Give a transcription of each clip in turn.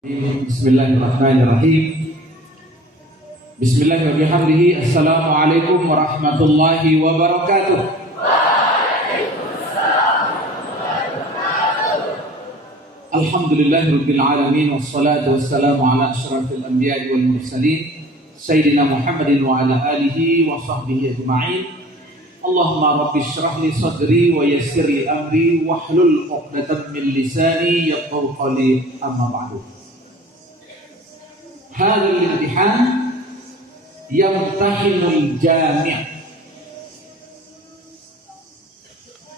Bismillahirrahmanirrahim. Bismillahirrahmanirrahim. Assalamualaikum warahmatullahi wabarakatuh. Alhamdulillahirabbil alamin wassalatu wassalamu ala asyrafil anbiya'i wal mursalin sayyidina Muhammadin wa ala alihi wa sahbihi ajma'in. Allahumma rabbi shrah li sadri wa yassir li amri wahlul 'uqdatam min lisani yafqahu qawli, amma ba'du. Hadzal imtihan yamtahinul jami'.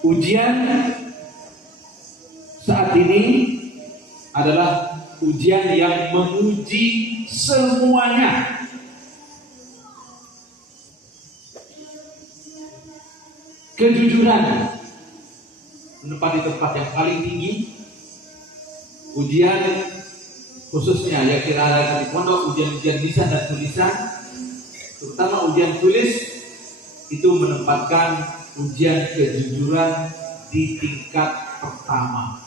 Ujian saat ini adalah ujian yang menguji semuanya. Kejujuran menempati tempat yang paling tinggi. Ujian khususnya yang kita ada di pondok, ujian-ujian lisan dan tulisan, terutama ujian tulis, itu menempatkan ujian kejujuran di tingkat pertama.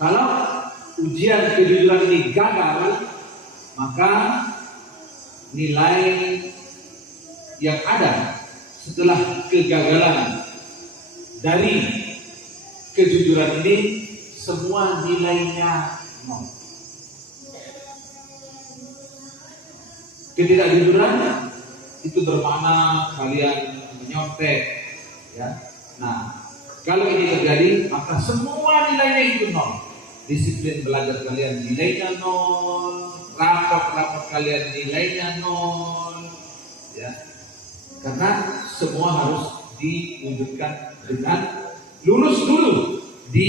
Kalau ujian kejujuran ini gagal, maka nilai yang ada setelah kegagalan dari kejujuran ini semua nilainya 0. Ketidakjujuran itu bermakna kalian menyontek, ya. Nah, kalau ini terjadi, maka semua nilainya itu 0. Disiplin belajar kalian nilainya 0, rapor kalian nilainya 0, ya. Karena semua harus diwujudkan dengan lulus dulu di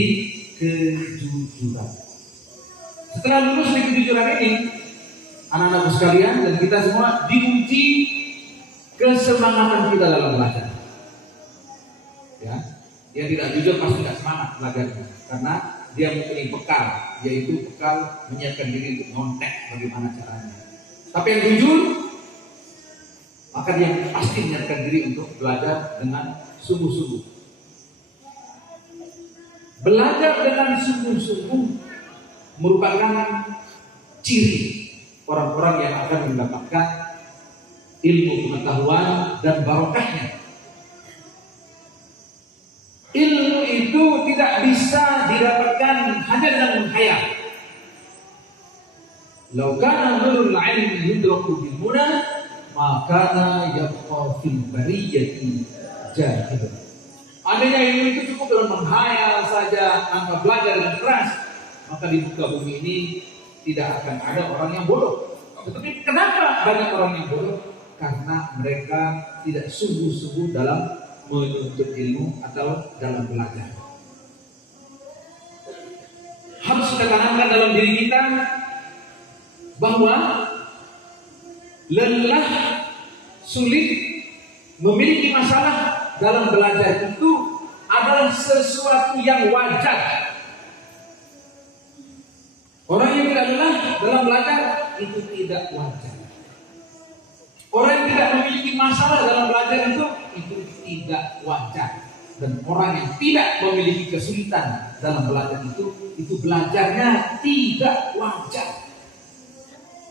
kejujuran. Setelah lulus di kejujuran ini, anak-anakku sekalian dan kita semua diuji kesemangatan kita dalam belajar. Ya, yang tidak jujur pasti tidak semangat belajarnya, karena dia mempunyai bekal, yaitu bekal menyiapkan diri untuk ngontek bagaimana caranya. Tapi yang jujur, maka dia pasti menyiapkan diri untuk belajar dengan sungguh-sungguh. Belajar dengan sungguh-sungguh merupakan ciri orang-orang yang akan mendapatkan ilmu pengetahuan dan barokahnya. Ilmu itu tidak bisa didapatkan hanya dengan menghayal. Lau kana nurul ilmi yudraku bil muna, maka yabqa fil bariyati jahil. Andainya ilmu itu cukup dengan menghayal saja tanpa belajar dengan keras, maka di muka bumi ini tidak akan ada orang yang bodoh. Tetapi kenapa banyak orang yang bodoh? Karena mereka tidak sungguh-sungguh dalam menuntut ilmu atau dalam belajar. Harus kita tanamkan dalam diri kita bahwa lelah, sulit, memiliki masalah dalam belajar itu adalah sesuatu yang wajar. Orang yang tidak lelah dalam belajar itu tidak wajar. Orang yang tidak memiliki masalah dalam belajar itu tidak wajar. Dan orang yang tidak memiliki kesulitan dalam belajar itu belajarnya tidak wajar.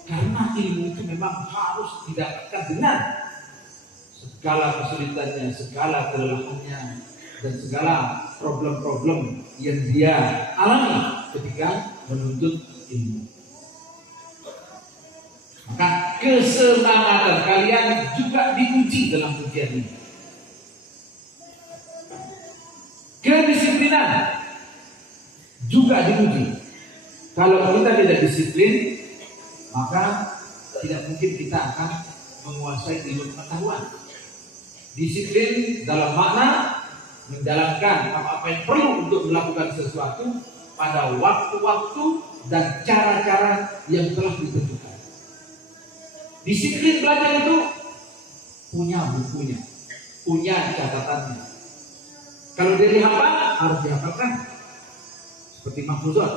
Karena ilmu itu memang harus didapatkan dengan segala kesulitannya, segala kelelahannya, dan segala problem-problem yang dia alami ketika menuntut ilmu. Maka kesemangatan kalian juga diuji dalam ujian ini. Kedisiplinan juga diuji. Kalau kita tidak disiplin, maka tidak mungkin kita akan menguasai ilmu pengetahuan. Disiplin dalam makna menjalankan apa-apa yang perlu untuk melakukan sesuatu pada waktu-waktu dan cara-cara yang telah ditentukan. Disiplin belajar itu punya bukunya, punya catatannya. Kalau dia dihafal, harus dihafalkan. Seperti mahfuzat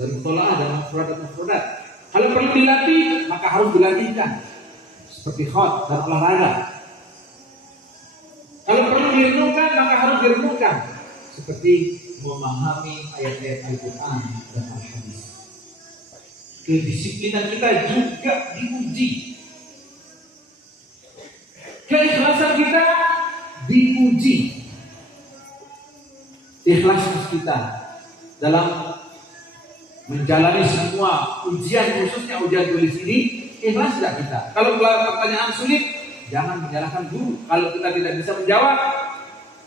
dan mutola'ah dan mufradat. Kalau perlu dilatih, maka harus dilatihkan. Seperti khot dan olahraga. Kalau perlu direnungkan, maka harus direnungkan. Seperti memahami ayat-ayat Al-Quran dan Al-Hadis. Kedisiplinan kita juga diuji. Keikhlasan kita diuji. Ikhlas kita dalam menjalani semua ujian, khususnya ujian tulis ini, ikhlas tidak kita? Kalau pertanyaan sulit, jangan menyalahkan guru. Kalau kita tidak bisa menjawab,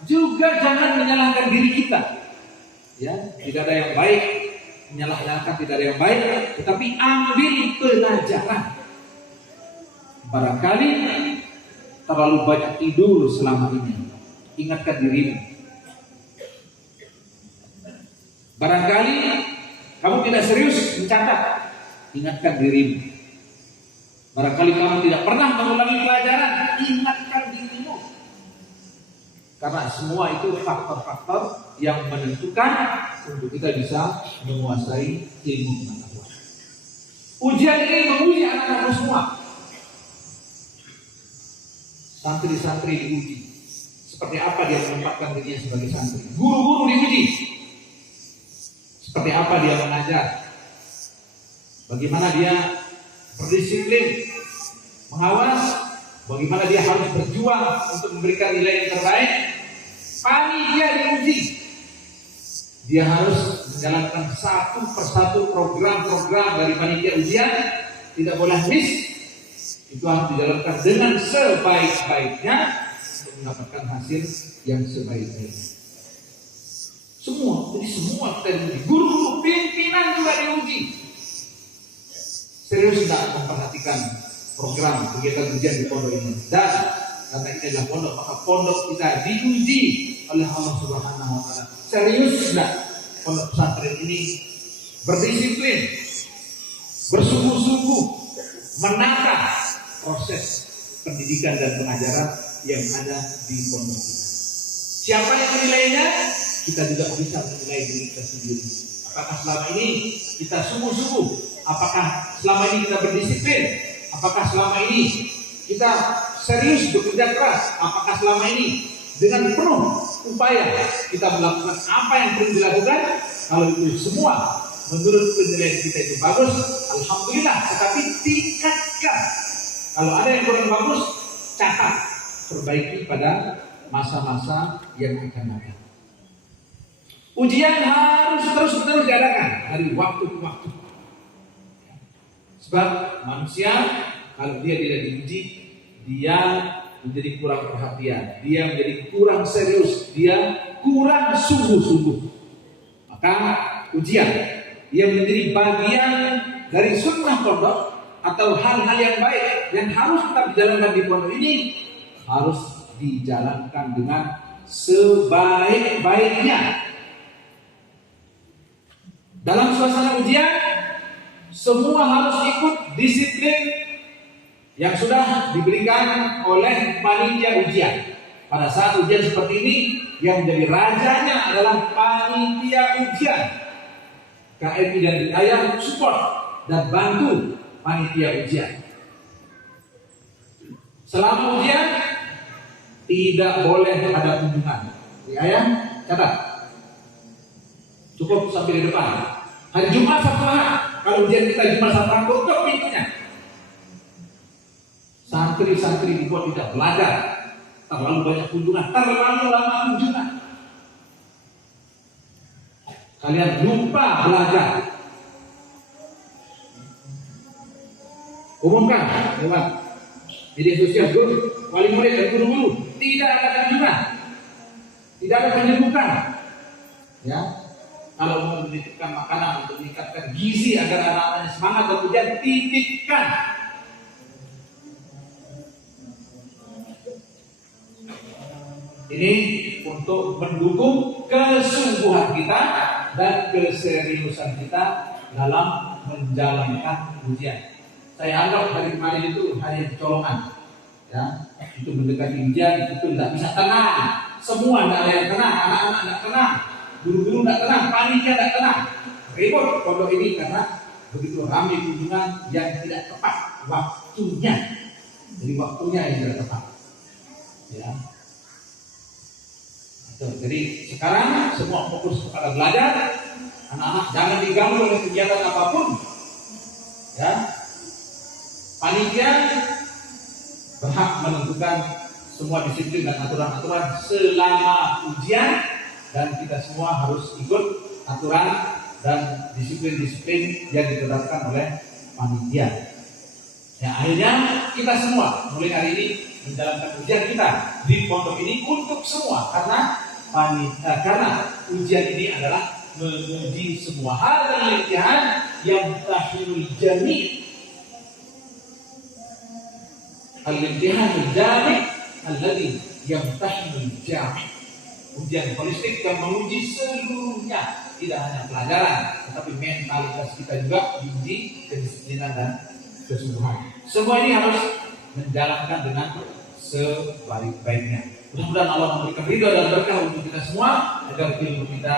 juga jangan menyalahkan diri kita. Ya, tidak ada yang baik, menyalahkan tidak ada yang baik, tetapi ambil pelajaran. Barangkali terlalu banyak tidur selama ini, ingatkan dirimu. Barangkali kamu tidak serius mencatat, ingatkan dirimu. Barangkali kamu tidak pernah mengulangi pelajaran, ingatkan dirimu. Karena semua itu faktor-faktor yang menentukan untuk kita bisa menguasai ilmu pengetahuan. Ujian ini menguji anak-anak semua. Santri-santri diuji. Seperti apa dia menempatkan dirinya sebagai santri. Guru-guru diuji. Seperti apa dia mengajar. Bagaimana dia berdisiplin, mengawas, bagaimana dia harus berjuang untuk memberikan nilai yang terbaik. Panitia diuji. Dia harus menjalankan satu persatu program-program dari panitia ujian. Tidak boleh miss. Itu harus dijalankan dengan sebaik-baiknya untuk mendapatkan hasil yang sebaik-baiknya. Semua, jadi semua kita diuji. Guru-guru, pimpinan juga diuji. Serius tidak memperhatikan program kegiatan ujian di pondok ini. Dan karena ini adalah pondok, maka pondok kita diuji oleh Allah Subhanahu wa Ta'ala. Serius tidak pondok pesantren ini berdisiplin, bersungguh-sungguh menata proses pendidikan dan pengajaran yang ada di pondok kita. Siapa yang menilainya? Kita juga bisa menilai diri kita sendiri. Apakah selama ini kita sungguh-sungguh? Apakah selama ini kita berdisiplin? Apakah selama ini kita serius bekerja keras? Apakah selama ini dengan penuh upaya kita melakukan apa yang perlu dilakukan? Kalau itu semua menurut penilaian kita itu bagus, alhamdulillah. Tetapi tingkatkan. Kalau ada yang kurang bagus, catat, perbaiki pada masa-masa yang akan datang. Ujian harus terus-menerus diadakan dari waktu ke waktu. Sebab manusia kalau dia tidak diuji, dia menjadi kurang perhatian, dia menjadi kurang serius, dia kurang sungguh-sungguh. Maka ujian yang menjadi bagian dari sunnah pondok atau hal-hal yang baik yang harus kita jalankan di pondok ini harus dijalankan dengan sebaik-baiknya. Dalam suasana ujian, semua harus ikut disiplin yang sudah diberikan oleh panitia ujian. Pada saat ujian seperti ini, yang menjadi rajanya adalah panitia ujian. KMI dan wilayah support dan bantu panitia ujian. Selama ujian, tidak boleh ada kunjungan. Wilayah, catat. Cukup sampai di depan. Hari Jumat Sabtu Ahad, kalau ujian kita Jumat Sabtu Ahad, tutup pintunya. Santri-santri dibuat tidak belajar. Terlalu banyak kunjungan, terlalu lama kunjungan. Kalian lupa belajar. Umumkan lewat media sosial, guru, wali murid dan guru-guru, tidak ada kunjungan, tidak ada penyebutan. Ya. Kalau mau menitipkan makanan untuk meningkatkan gizi agar anak-anaknya semangat dan ujian, titipkan. Ini untuk mendukung kesungguhan kita dan keseriusan kita dalam menjalankan ujian. Saya anggap hari kemarin itu hari kecolongan, ya, itu mendekati ujian itu tidak bisa tenang. Semua tidak ada yang tenang, anak-anak tidak tenang. Guru-guru tidak tenang, panitia tidak tenang. Ribut pondok ini karena begitu ramai kunjungan yang tidak tepat waktunya. Jadi waktunya yang tidak tepat. Ya. Jadi sekarang semua fokus kepada belajar. Anak-anak jangan diganggu oleh kegiatan apapun. menentukan semua disiplin dan aturan-aturan selama ujian, dan kita semua harus ikut aturan dan disiplin-disiplin yang ditetapkan oleh panitia. Ya, akhirnya kita semua mulai hari ini menjalankan ujian kita di pondok ini untuk semua, karena ujian ini adalah menguji semua hal dan imtihan yang tahilul jami'. Al-imtihanul jami' alladhi yamtahinul jami'. Ujian holistik yang menguji seluruhnya, tidak hanya pelajaran, tetapi mentalitas kita juga diuji, kedisiplinan dan kesungguhan. Semua ini harus menjalankan dengan sebaik-baiknya. Mudah-mudahan Allah memberikan ridho dan berkah untuk kita semua, agar ilmu kita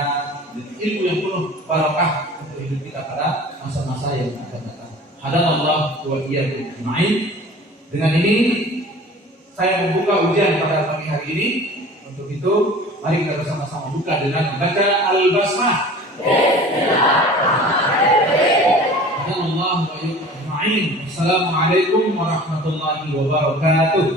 ilmu yang penuh barakah untuk hidup kita pada masa-masa yang akan datang. Hadanallah wa iyyakum ajmain. Dengan ini saya membuka ujian pada pagi hari ini. Untuk itu mari kita bersama-sama buka dengan membaca Al-Basmalah. Hadanallah wa iyyakum ajmain. Assalamualaikum warahmatullahi wabarakatuh.